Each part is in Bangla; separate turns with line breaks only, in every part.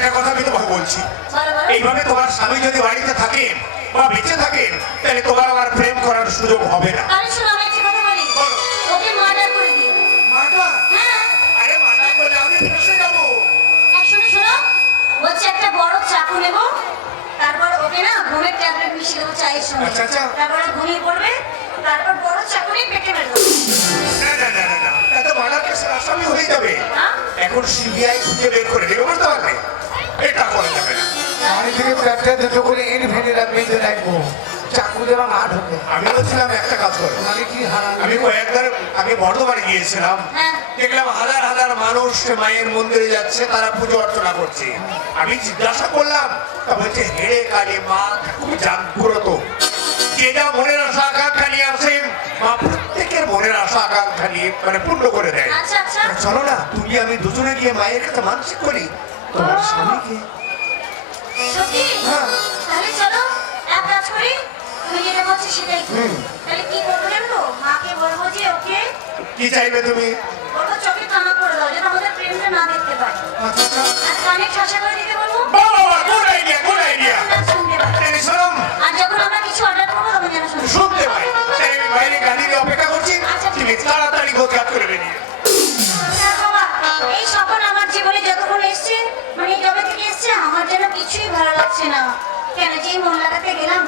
একটা কথা আমি তোমাকে বলছি।
বলো বলো
এইভাবে তোমার স্বামী যদি বাড়িতে থাকেন বা বেঁচে থাকেন তাহলে তোমার আমার প্রেম করার সুযোগ হবে না।
তাহলে একটা কথা বলি।
বলো।
ওকে মার্ডার করে দিই
মাটা আরে করলে আমি ফেসে যাব।
একসঙ্গে শোনো বলছে একটা বড় চাকু নেব। তারপর ওকে না ঘুমের ট্যাবলেট মিশিয়ে দেবো চায়ের সঙ্গে। তারপরে ঘুমিয়ে পড়বে। তারপর বড় চাকু নিয়ে পেটে মেরে দেবো
না না না না না। এত আসামি হয়ে যাবে? এখন সিবিআই খুঁজে বের করে দেবে বুঝতে পারলে? এটা করা যাবে না
বাড়ি থেকে প্যাটটা দুটো করে এর ভেঙে রাখবে তো রাখব চাকু দেওয়া না ঢোকে।
আমি বলছিলাম একটা কাজ করো।
তোমাকে কি
আমি কয়েকবার আমি বর্ধমানে গিয়েছিলাম।
হ্যাঁ।
দেখলাম হাজার হাজার মানুষ মায়ের মন্দিরে যাচ্ছে তারা পুজো অর্চনা করছে। আমি জিজ্ঞাসা করলাম তা বলছে হেড়ে কালী মা খুব জাগ্রত। যে যা মনের আশা আকাঙ্ক্ষা নিয়ে আসেন মা প্রত্যেকের মনের আশা আকাঙ্ক্ষা নিয়ে মানে পূর্ণ করে দেয়।
আচ্ছা আচ্ছা।
চলো না তুমি আমি দুজনে গিয়ে মায়ের কাছে মানসিক করি। তোমার স্বামীকে?
সত্যি?
হ্যাঁ।
তাহলে চলো এক কাজ করি তুমি যেটা বলছো সেটাই। তাহলে কি করব জানো? মাকে বলব যে ওকে
কি চাইবে তুমি?
চোখে করে দাও যেন আমাদের প্রেমটা না দেখতে পায়।
আচ্ছা আচ্ছা।
আর কানে ঠাসা করে দিতে বলব?
বাবা গুড আইডিয়া গুড আইডিয়া
শুনতে আর যখন আমরা কিছু অর্ডার করব তখন যেন শুনতে
পাই তাই আমি বাইরে গাড়ি অপেক্ষা করছি। তুমি তাড়াতাড়ি যাচ্ছে
না। কেন যে মন লাগাতে গেলাম?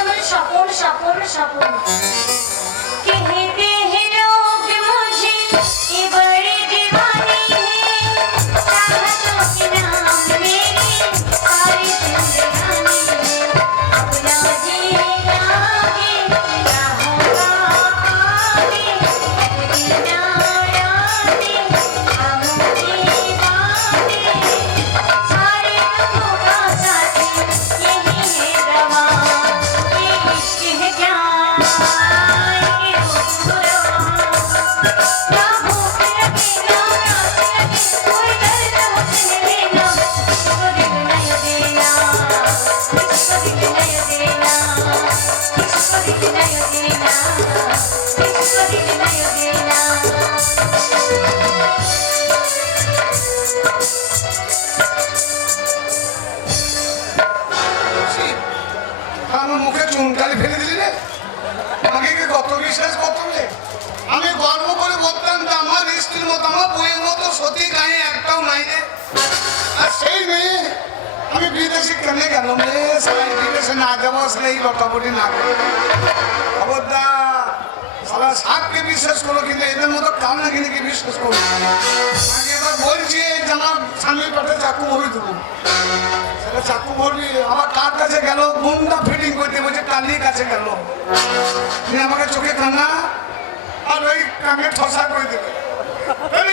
আমার সকল সকল সকল কে হে Thank you. বিদেশে না যাব এই লটাপটি না। করে সাপকে বিশ্বাস করো কিন্তু এদের মতো কামনা কিনে কি বিশ্বাস করো? আগে এবার বলছি যে আমার স্বামীর পাঠে চাকু ভরে দেবো। সেটা চাকু ভরবি আমার কার কাছে গেল? গুন্ডা ফিটিং করতে বলছে, কালির কাছে গেল। তুমি আমাকে চোখে কান্না আর ওই কামে ঠসা করে দেবে।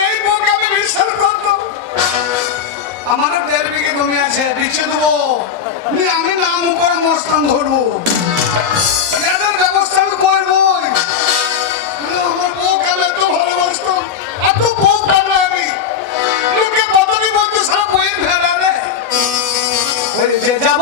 এই বউকে আমি বিশ্বাস করতো আমারও দেড় বিঘে জমি আছে বিচ্ছে দেবো। আমি নাম উপরে মস্তান ধরবো। ব্যবস্থা কিন্তু আমার বউকে আমি এত ভালোবাসতাম এত বউ পাবো আমি? লোকে কতদিন বলতো বই যে যাব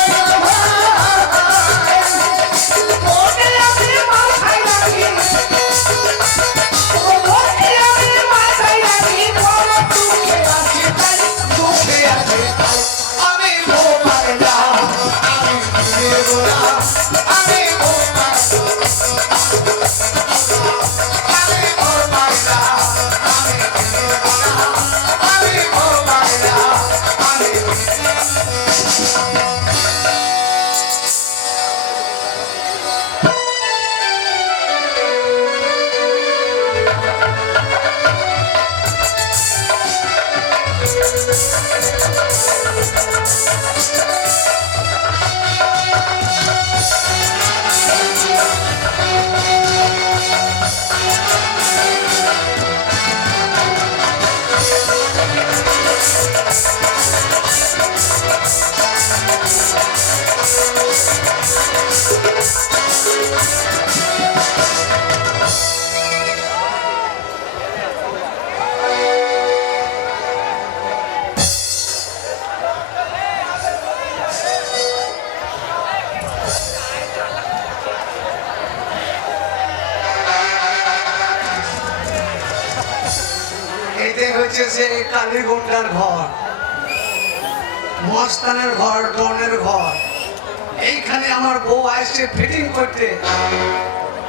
আমার বউ আসছে ফিটিং করতে।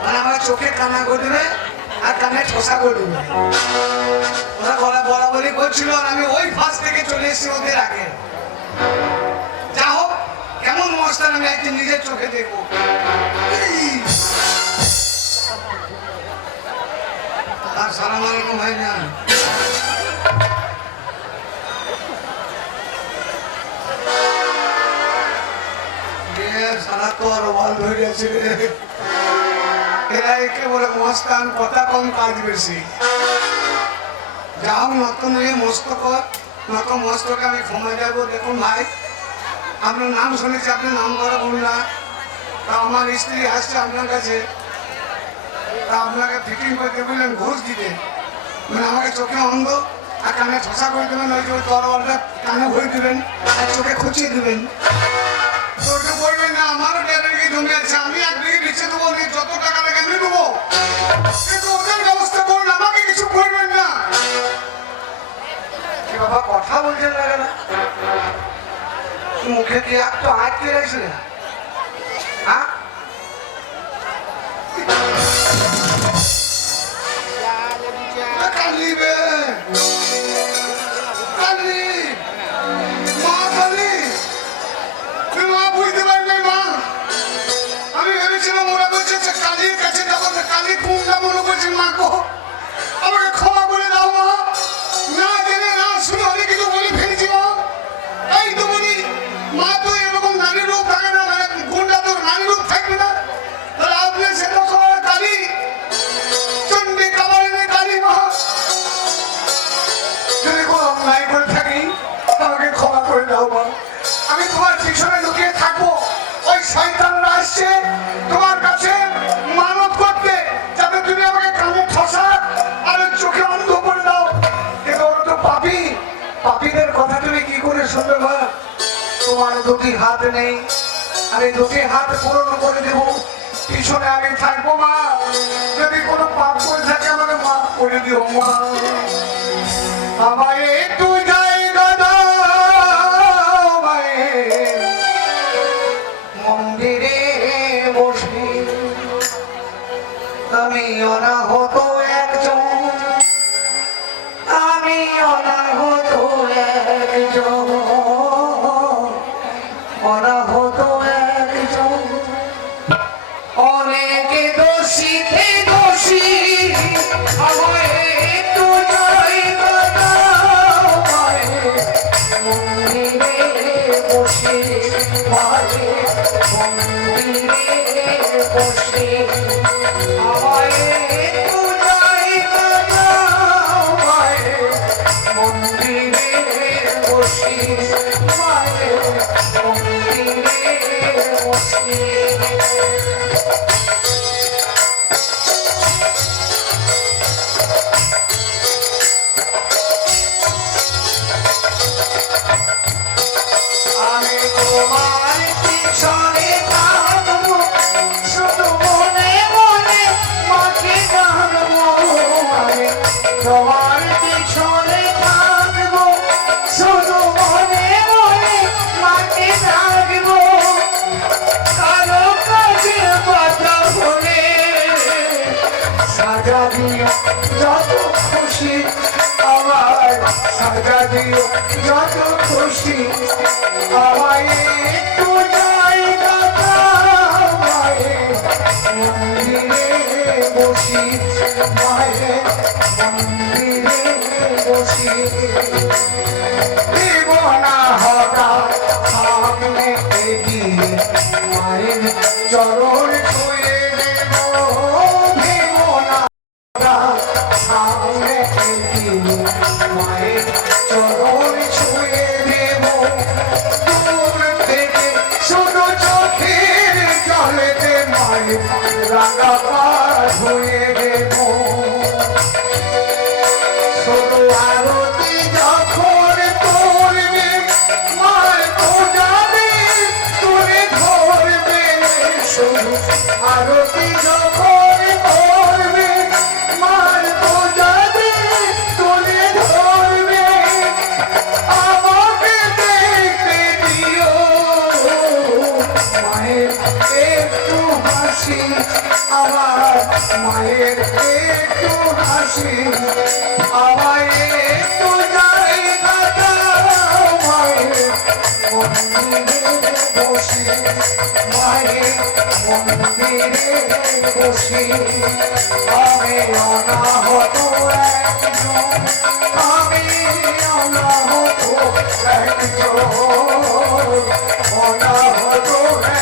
মানে আমার চোখে কানা করে দেবে আর কানে ঠোসা করে দেবে ওরা গলা বলা বলি করছিল আর আমি ওই ফাঁস থেকে চলে এসেছি ওদের আগে। যা হোক, কেমন মস্তান আমি একদিন নিজের চোখে দেখব। এই। আর সালাম আলাইকুম ভাই, না। এরা একে বলে মস্তান কম, কাজ বেশি। নতুন মস্তকে আমি যাব। দেখুন ভাই, আপনার নাম শুনেছি, আপনি নাম করা বলুন না। তা আমার স্ত্রী আসছে আপনার কাছে। তা আপনাকে ফিটিং করতে বললেন, ঘুষ দিতে। মানে আমাকে চোখে অন্ধ, আর কানে ঠসা করে দেবেন, ওই যে তরবারটা কানে ভরে দেবেন, আর চোখে খুঁচিয়ে দেবেন। বিঘে আমি এক বিঘে নিচে দেবো যত টাকা লাগে আমি দেবো কিন্তু ওদের ব্যবস্থা করুন, আমাকে কিছু করবেন না। বাবা, কথা বলছেন না মুখে কি একটু হাত দিয়ে রাখছিলে হ্যাঁ? মনে করে শুনবে তোমার দুটি হাত নেই। আমি দুটি হাত পূরণ করে দেব। পিছনে আমি থাকব মা। যদি কোনো পাপ করে থাকে, আমাকে মাফ করে দিও মা। আমায় একটু যত খুশি আমায় একটু জায়গা মন্দিরে বসি মায়ের মন্দিরে বসি জীবনা হঠাৎ সামনে এগিয়ে মায়ের চরণ ধুয়ে দেব হাসি আমার মায়ের একটু হাসি আমায় একটু মায়ের মন্দিরে বসি মায়ের মন্দিরে বসি আমি অনাহত আমি অনাহত একজন অনাহত একজন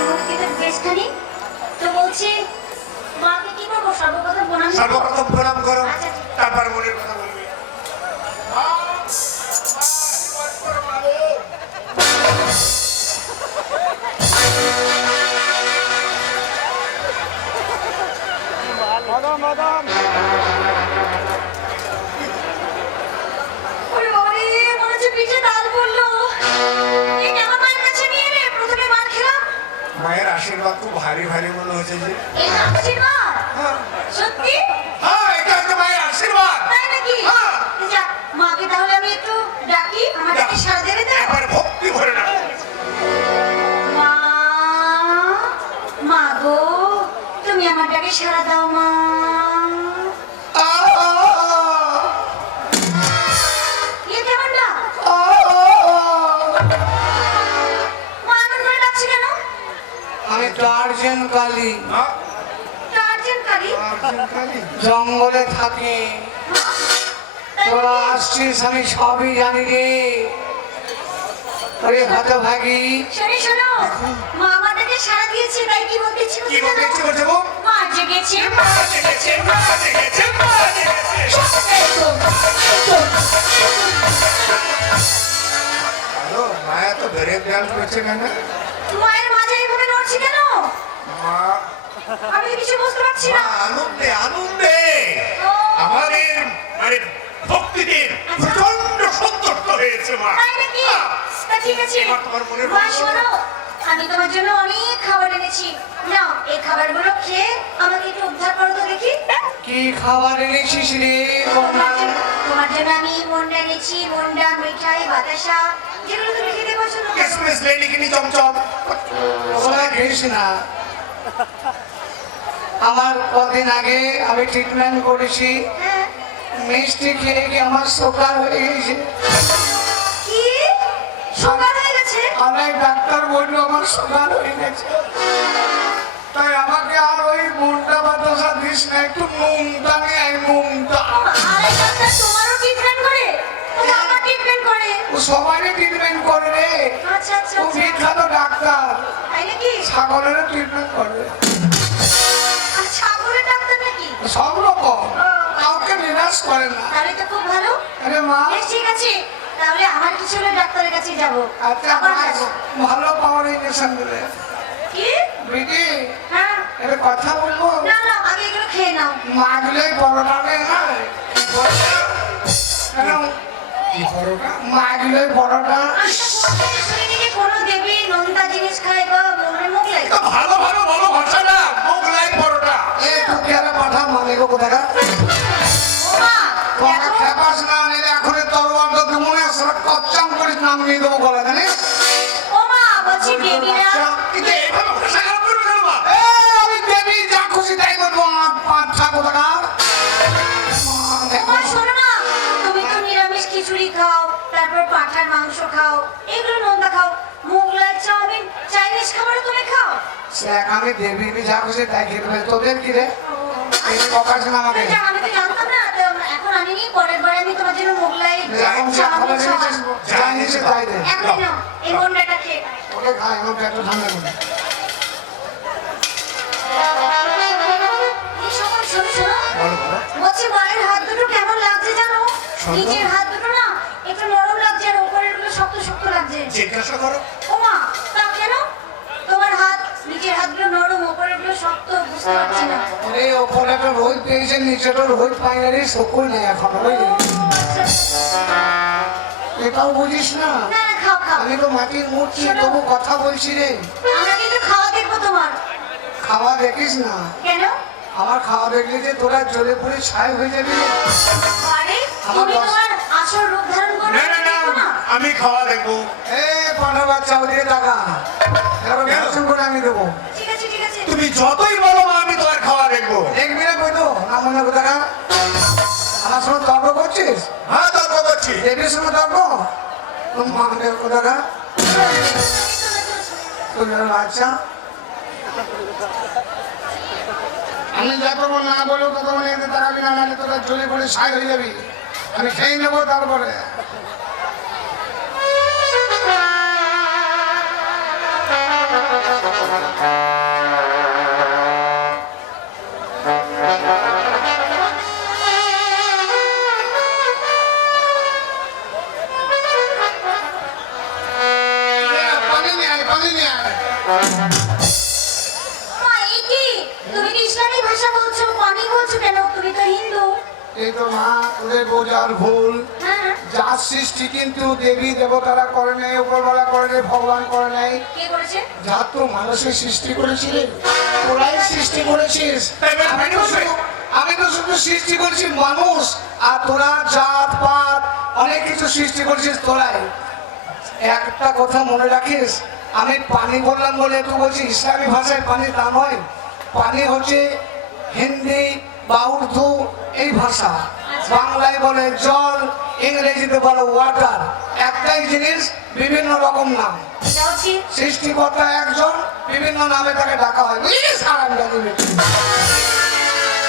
মূর্তি তো বেশখানি তো বলছি মাকে কি করব? সর্বপ্রথম প্রণাম।
সর্বপ্রথম প্রণাম করো।
আচ্ছা,
তারপর মনের কথা বলবে আশীর্বাদ খুব ভারী ভারী মনে হয়েছে যে? হ্যাঁ,
সত্যি?
হ্যাঁ এটা হচ্ছে মায়ের আশীর্বাদ
তাই নাকি?
হ্যাঁ।
মাকে তাহলে আমি একটু ডাকি, দেবে তো?
একবার ভক্তি ভরে না
মা, মা গো, তুমি আমার ডাকে সারা দাও মা
টার্জেন কালী
হ্যাঁ,
টার্জান কালী?
জঙ্গলে থাকি তোরা
নাকি?
আসছিস আমি সবই জানি রে ওরে হতভাগী
শোনো, শোনো, মা আমাদেরকে সাড়া দিয়েছে, তাই কি বলতে ইচ্ছে
কি বলতে করছে গো?
মা জেগেছে।
মা জেগেছে, মা জেগেছে, মা জেগেছে। হ্যালো, মা এত ব্রেক ডান্স করছে কেন
মায়ের মাঝে এইভাবে নড়ছি কেন? আমি কিছু বুঝতে পারছি না।
আনন্দে আনন্দে আমাদের মানে ভক্তিদের প্রচণ্ড সন্তুষ্ট হয়েছে মা
তাই নাকি? ঠিক আছে।
এবার তোমার
মনে আমি তোমার জন্য অনেক খাবার এনেছি। নাও এই খাবারগুলো খেয়ে আমাকে একটু উদ্ধার করো তো দেখি।
কি খাবার এনেছিস রে?
তোমার জন্য- আমি মন্ডা এনেছি মন্ডা মিঠাই বাতাসা যেগুলো তুমি খেতে পছন্দ করো।
কিসমিস লেডিকিনি চমচম।
ওগুলো খেয়েছি না। আমার কদিন আগে আমি ট্রিটমেন্ট করেছি।
হ্যাঁ।
মিষ্টি খেয়ে কি আমার সুগার হয়ে গেছে? অনেক ডাক্তার বলল আমার সুগার হয়ে গেছে তাই আমাকে আর ওই মুন্ডা বাতাসা দিস না একটু নিয়ে
তোমারও ট্রিটমেন্ট করে? ট্রিটমেন্ট করে।
ও সবারই ট্রিটমেন্ট করে রে।
আচ্ছা আচ্ছা
ও
আচ্ছা।
বিখ্যাত ডাক্তার।
তাই নাকি?
ছাগলেরও ট্রিটমেন্ট করে।
আর ডাক্তার নাকি?
সব রকম। কাউকে নিরাশ করে না।
তাহলে তো খুব ভালো।
আরে মা।
ঠিক আছে। তাহলে আমার কিছু হলে ডাক্তারের কাছে যাব।
আচ্ছা ভালো পাওয়ার ইঞ্জেকশন দিলে
কি?
বিটি
হ্যাঁ।
এবার কথা বলব?
না না আগে এগুলো খেয়ে নাও।
মাগলে বড়টা নেই না। মাগলে বড়টা?
আচ্ছা কোনো দেবী জিনিস খায় বা মানে
তো ভালো ভালো বলো ভাষাটা মোগলাই পরোটা
এ তুই কেন পাঠা মানে গো কোথাকা
ও মা
খেপাস না। নামিয়ে দেবো গলা
কিন্তু ভাষা খারাপ করবে কেন মা
আমি দেবী যা খুশি তাই করব। আমার পাঁচ কোথাকার
ও মা শোনো না তুমি তো নিরামিষ খিচুড়ি খাও তারপর পাঠার মাংস খাও এগুলো নোনতা খাও মোগলাই চাউমিন চাইনিজ খাবারও তুমি খাও?
আমি দেবী যা খুশি তাই খেতে পারি। তোদের কি রে? এই আমাকে।
আমি তো জানতাম না তো এখন আনিনি পরের বার আমি তোমার জন্য মোগলাই
যা খাবার তাই দে।
এই খেয়ে
খাই। পেটটা ঠান্ডা করে।
বলছি মায়ের হাত দুটো কেমন লাগছে জানো?
সুন্দর।
নিচের হাত দুটো না একটু নরম লাগছে আর উপরেরগুলো শক্ত শক্ত লাগছে।
জিজ্ঞাসা করো।
ও মা তা কেন? তোমার হাত নিচের হাতগুলো নরম উপরেরগুলো শক্ত বুঝতে পারছি না।
আরে ওপরে একটা রোদ পেয়েছে নিচেটা রোদ পাই না রে সকল নেই এখন এটাও বুঝিস না?
না না খাও খাও।
আমি তো মাটির মূর্তি তবু কথা বলছি রে।
খাওয়া দেখব
দেখিস না?
কেন?
আমার খাওয়া দেখলে যে তোরা জ্বলে পড়ে ছাই হয়ে যাবি রে।
আরে
আমার
তুমি
বস-
তোমার আসল রূপ ধারণ করবে
না না না
দেখব না।
আমি খাওয়া দেখব।
এ পাঁঠা বাচ্চা ওদিকে টাকা। দর্শন করে আমি দেবো।
ঠিক আছে ঠিক আছে।
তুমি যতই বলো আমি তোমার খাওয়া দেখব।
দেখবি না কই তো? না মনে করে টাকা আমার সঙ্গে তর্ক করছিস?
হ্যাঁ
দেবীর সঙ্গে তর্ক মহাদেব আচ্ছা আমি যতক্ষণ না বলব ততক্ষণ তারা বিনা তোরা চলে পড়ে সাই হয়ে যাবি। আমি খেয়ে নেব তারপরে। মানুষের সৃষ্টি করেছিলেন তোরাই সৃষ্টি করেছিস। আমি তো শুধু সৃষ্টি করেছি মানুষ আর তোরা জাত পাত অনেক কিছু সৃষ্টি করেছিস তোরাই। একটা কথা মনে রাখিস আমি পানি বললাম বলে একটু বলছি ইসলামী ভাষায় পানি তা নয়। পানি হচ্ছে হিন্দি বা উর্দু এই ভাষা। বাংলায় বলে জল ইংরেজিতে বলে ওয়াটার একটাই জিনিস বিভিন্ন রকম নাম। সৃষ্টিকর্তা একজন বিভিন্ন নামে তাকে ডাকা হয়। বুঝলি সারান জানিবে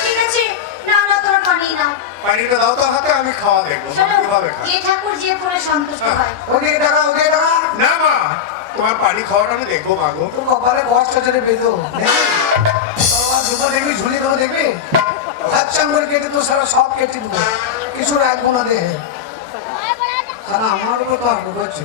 ঠিক আছে না না তোমার পানি নাও
পানিটা দাও তো হাতে আমি খাওয়া দেখব। কীভাবে খায়
যে ঠাকুর যে ফুলে সন্তুষ্ট হয়।
ওদিকে টাকা ওদিকে টাকা
না মা তোমার পানি খাওয়াটা আমি দেখব মা গো।
তোর কপালে কষ্ট চলে বেঁধো দুটো দেখবি ঝুলি দেবো দেখবি? হাতচাম করে কেটে তো সারা সব কেটে দেবো। কিছু রাখব না দেহে। কারণ আমার উপর তো হচ্ছে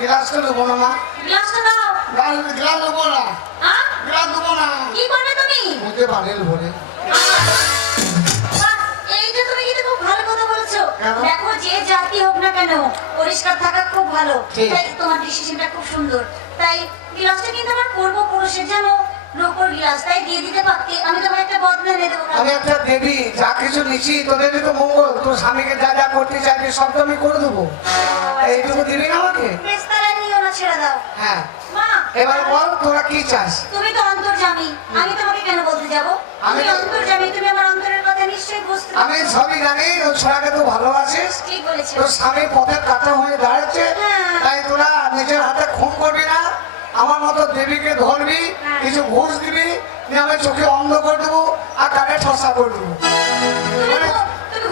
গ্লাসটা
দেবো না মা
গ্লাসটা দাও।
গ্লাস দেবো না। গ্লাস দেবো না।
কি করবে তুমি?
বুঝতে পারেন বলে
এইটা তুমি কিন্তু খুব ভালো কথা বলছো? দেখো যে জাতি হোক না কেন পরিষ্কার থাকা খুব ভালো। তাই তোমার ডিসিশনটা খুব সুন্দর। তাই গ্লাসটা কিন্তু আমার পূর্বপুরুষের যেন রূপোর গ্লাস দিয়ে দিতে পারতে আমি একটা বদলা এনে দেবো।
আমি একটা দেবী যা কিছু নিচ্ছি তোদের তো মঙ্গল। তোর স্বামীকে যা যা করতে চাইবি সব তো আমি করে দেবো। এইটুকু দিবি না আমাকে?
বেশ তাহলে নিও না ছেড়ে দাও।
হ্যাঁ।
মা
এবার বল তোরা কি চাস?
তুমি তো অন্তর্জামী। আমি তোমাকে কেন বলতে যাব?
আমি
আমি অন্তর্জামী তুমি আমার অন্তরের কথা নিশ্চয়ই বুঝতে
আমি সবই জানি ওই ছোড়াকে তো ভালোবাসিস।
ঠিক বলেছ।
তোর স্বামী পথের কাটা হয়ে দাঁড়াচ্ছে।
হ্যাঁ।
তাই তোরা নিজের হাতে খুন করবি না। আমার মতো দেবীকে ধরবি
হ্যাঁ।
কিছু ঘুষ দিবি নিয়ে আমি চোখে অন্ধ করে দেবো আর কানে ঠসা করে দেবো।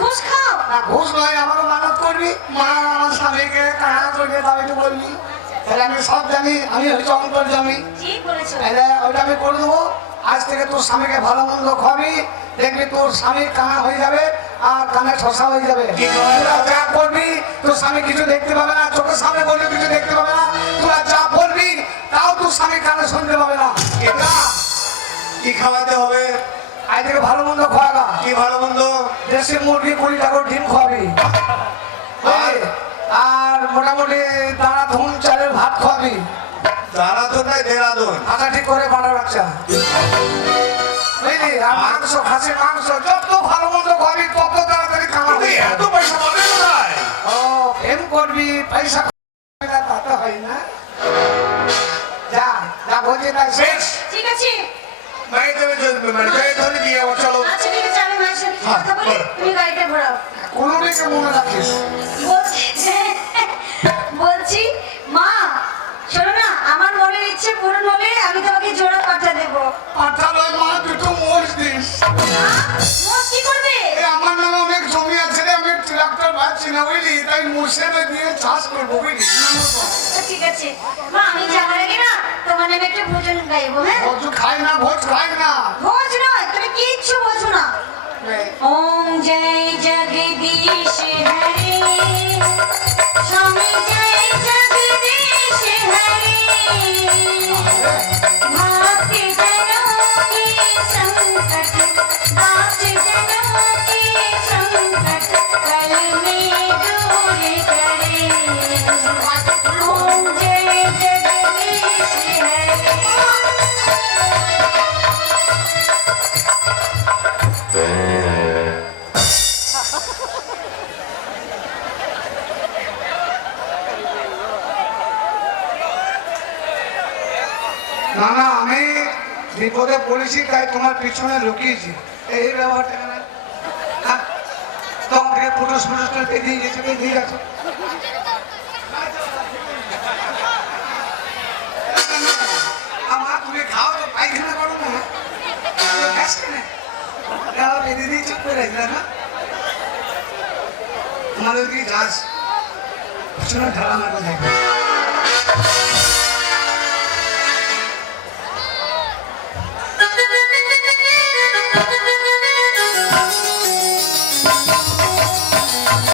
ঘুষ খাও?
না ঘুষ নয় আমাকে মানত করবি। মা আমার স্বামীকে কানা বলবি। তাহলে আমি সব জানি আমি হচ্ছে অন্তর জানি। তাহলে ওইটা আমি করে দেবো। আজ থেকে তোর স্বামীকে ভালো মন্দ খাবি দেখবি তোর স্বামী কানা হয়ে যাবে আর কানে ঠসা হয়ে যাবে। যা করবি তোর স্বামী কিছু দেখতে পাবে না চোখের সামনে বললে কিছু দেখতে পাবে না। তোরা যা বলবি তাও তোর স্বামী কানে শুনতে পাবে না।
এটা কি খাওয়াতে হবে?
আজ থেকে ভালো মন্দ খাওয়াগা।
কি ভালো মন্দ?
দেশি মুরগি কুড়ি টাকার ডিম খাওয়াবি।
আর?
মোটামুটি দাঁড়া ধুন চালের ভাত খাওয়াবি।
দাঁড়াতন নাই দেরাদন।
মাথা ঠিক করে পাঠার বাচ্চা। মাংস খাসি মাংস যত ভালো মন্দ খাবি তত তাড়াতাড়ি খাওয়াবি।
এত পয়সা পাবে কোথায়?
ও প্রেম করবি পয়সা
তুমি চলবে মানে জয় ধরে যাব চলো।
আচ্ছা ঠিক আছে আমি মায়ের সাথে
হ্যাঁ,
কথা বলি। তুমি গাড়িটা ঘোরাও।
কোনো দিকে মনে রাখিস।
বলছি বলছি মা শোনো না আমার মনের ইচ্ছে পূরণ হলে আমি তোমাকে জোড়া পাঠা দেবো।
পাঠালয় মা দুটো মোষ দিস
মোষ কি করবে?
আমার নামে অনেক জমি আছে রে আমি ট্রাক্টর পাচ্ছি না বুঝলি তাই মোষেতে দিয়ে চাষ করব বুঝলি
আচ্ছা, ঠিক আছে। মা আমি দেবো হ্যাঁ
ভোজ খাই না ভোজ খাই না।
ভোজ নয় তুমি কিচ্ছু বোঝো না। ওম জয় জগদীশ হরে স্বামী জয় জগদীশ হরে। ভাত জনো কি সংকট ভাত জনো কি সংকট কল মে দূর করে
না না, আমি বিপদে পড়েছি, তাই তোমার পিছনে লুকিয়েছি। এই ব্যাপারটা না হ্যাঁ? তখন থেকে ফুটোস আমার তুমি খাও, তো পায়খানা করো না। দিয়ে না? পিছনে ঢালা মারবে দেখো।